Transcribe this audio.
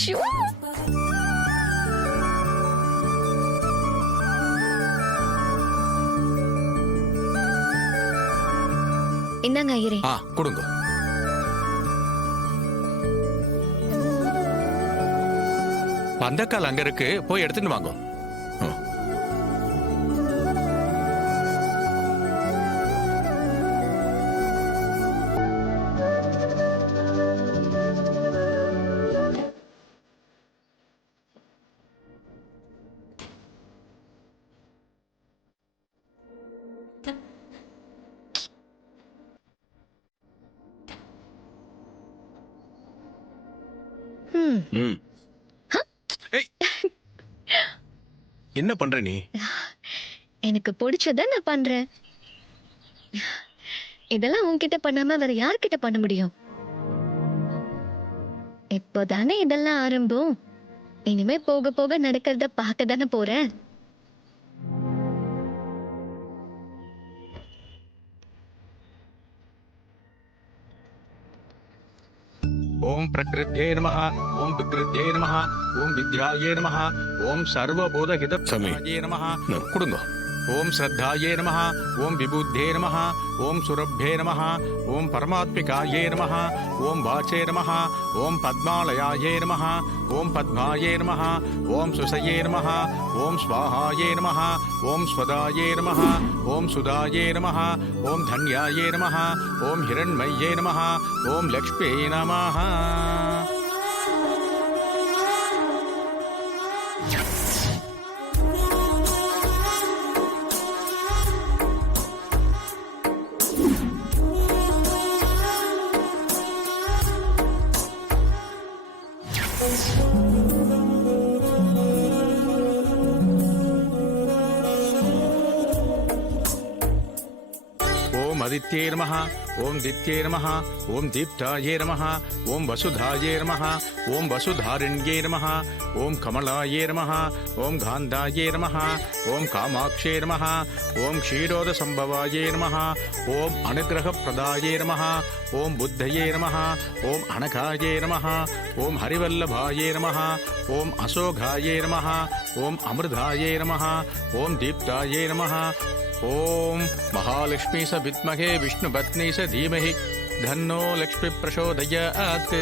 Shoe. இந்தாங்க ஐயரே. கொடுங்க. பந்தக்கால் அங்க இருக்கு, போய் எடுத்துட்டு வாங்க. என்ன பண்ற நீ? எனக்கு பிடிச்சத நான் பண்றேன். இதெல்லாம் உன்கிட்ட பண்ணாம வேற யார்கிட்ட பண்ண முடியும்? இப்போதானே இதெல்லாம் ஆரம்பம். இனிமே போக போக நடக்கிறத பார்க்க தானே போறேன். ஓம் பிரகிருத்யே நமஹ, ஓம் விக்ருத்யே நமஹ, ஓம் வித்யாயே நமஹ, ஓம் சர்வபூத ஹிதப்ரதாயே நமஹ. கொடுங்க. ஓம் ஸ்ரத்தாயே நமஹ, ஓம் விபுத்தே நமஹ, ஓம் சுரப்யே நமஹ, ஓம் பரமாத்மிகாயே நமஹ, ஓம் வாச்சே நமஹ, ஓம் பத்மாலயாயே நமஹ, ஓம் பத்மாயே நமஹ, ஓம் சுசயே நமஹ, ஓம் ஸ்வாஹாயே நமஹ, ஓம் ஸ்வதாயே நமஹ, ஓம் சுதாயே நமஹ, ஓம் தன்யாயே நமஹ, ஓம் ஹிரண்மயே நமஹ, ஓம் லக்ஷ்மியே நமஹ. ஓம் ஆதித்யே நமஹ, ஓம் தித்யே நமஹ, ஓம் தீப்தாயே நமஹ, ஓம் வசுதாயே நமஹ, ஓம் வசுதாரண்யே நமஹ, ஓம் கமலாயே நமஹ, ஓம் காந்தாயே நமஹ, ஓம் காமாக்ஷே நமஹ, ஓம் க்ஷீரோத சம்பவாயே நமஹ, ஓம் அனுகிரகப்பிரதாயே நமஹ, ஓம் புத்தயே நமஹ, ஓம் அனகாயே நமஹ, ஓம் ஹரிவல்லபாயே நமஹ, ஓம் அசோகாயே நமஹ, ஓம் அமிர்தாயே நமஹ, ஓம் தீப்தாயே நமஹ, ஓம் மகாலட்சுமி ச வித்மகே விஷ்ணு பத்னி ச தீமஹி தன்னோ லக்ஷ்மி பிரசோதயாத்.